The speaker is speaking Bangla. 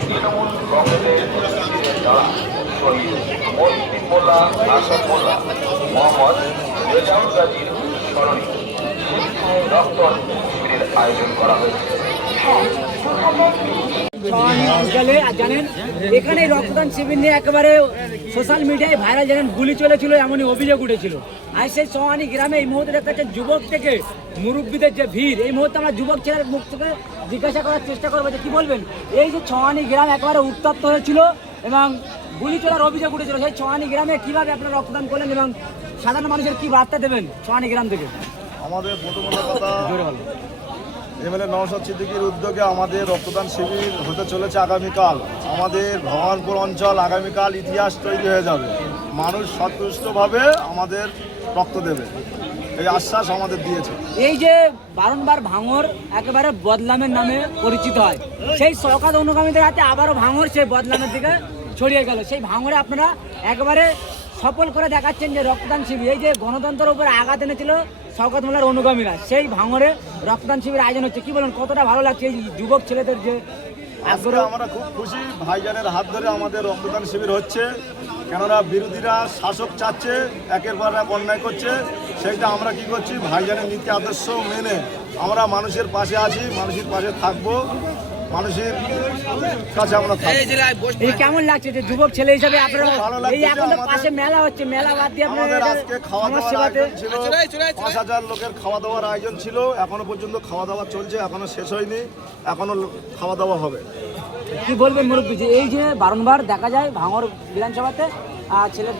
তৃণমূল কংগ্রেসের দ্বারা শহীদ মসজিদ মোল্লা আসাদ মোল্লা মোহাম্মদ রেজাউল গাজীর স্মরণে রক্তদান শিবিরের আয়োজন করা হয়েছে। জানেন এখানে রক্তদান শিবির নিয়ে একেবারে সোশ্যাল মিডিয়ায় ভাইরাল, জানেন গুলি চলেছিল এমনই অভিযোগ উঠেছিল। আর সেই সোহানি গ্রামে এই মুহূর্তে দেখা যাচ্ছে যুবক থেকে মুরব্বীদের যে ভিড়, এই মুহূর্তে আমরা যুবক ছেলের মুখ থেকে জিজ্ঞাসা করার চেষ্টা করবো যে কি বলবেন। এই যে সোহানি গ্রাম একেবারে উত্তপ্ত হয়েছিল এবং গুলি চলার অভিযোগ উঠেছিল, সেই সোহানি গ্রামে কিভাবে আপনারা রক্তদান করলেন এবং সাধারণ মানুষের কি বার্তা দেবেন সোহানি গ্রাম থেকে? আমাদের প্রথমত কথা, এমএলএ নওশাদ সিদ্দিকীর উদ্যোগে আমাদের রক্তদান শিবির হতে চলেছে আগামীকাল। আমাদের ভগবানপুর অঞ্চল আগামীকাল ইতিহাস তৈরি হয়ে যাবে। মানুষ সন্তুষ্টভাবে আমাদের রক্ত দেবে, এই আশ্বাস আমাদের দিয়েছে। এই যে বারংবার ভাঙর একেবারে বদলামের নামে পরিচিত হয়, সেই শওকত অনুগামীদের হাতে আবারও ভাঙর সেই বদলামের দিকে ছড়িয়ে গেল। সেই ভাঙরে আপনারা একেবারে সফল করে দেখাচ্ছেন যে রক্তদান শিবির, এই যে গণতন্ত্রের উপরে আঘাত এনেছিল শওকত মোল্লার অনুগামীরা, সেই ভাঙরে রক্তদান শিবির আয়োজন হচ্ছে। কি বলেন, কতটা ভালো লাগছে এই যুবক ছেলেদের যে আগ্রহ? আমরা খুব খুশি, ভাইজানের হাত ধরে আমাদের রক্তদান শিবির হচ্ছে। কেননা বিরোধীরা শাসক চাচ্ছে, একের পর এক অন্যায় করছে, সেইটা আমরা কি করছি, ভাইজানের নীতি আদর্শ মেনে আমরা মানুষের পাশে আছি, মানুষের পাশে থাকবো, মানুষের কাছে আমরা থাকবো। এই কেমন লাগছে যে যুবক ছেলে হিসাবে আপনারা এই এখন তো পাশে মেলা হচ্ছে, মেলা বাদ দিয়ে আমাদের আজকে খাওয়া দাওয়ার আয়োজন ছিল, ৫,০০০ লোকের খাওয়া দাওয়ার আয়োজন ছিল। এখনো পর্যন্ত খাওয়া দাওয়া চলছে, এখনো শেষ হয়নি, এখনো খাওয়া দাওয়া হবে। কি বলবেন মুরব্বী, যে এই যে বারংবার দেখা যায় ভাঙর বিধানসভাতে ছেলে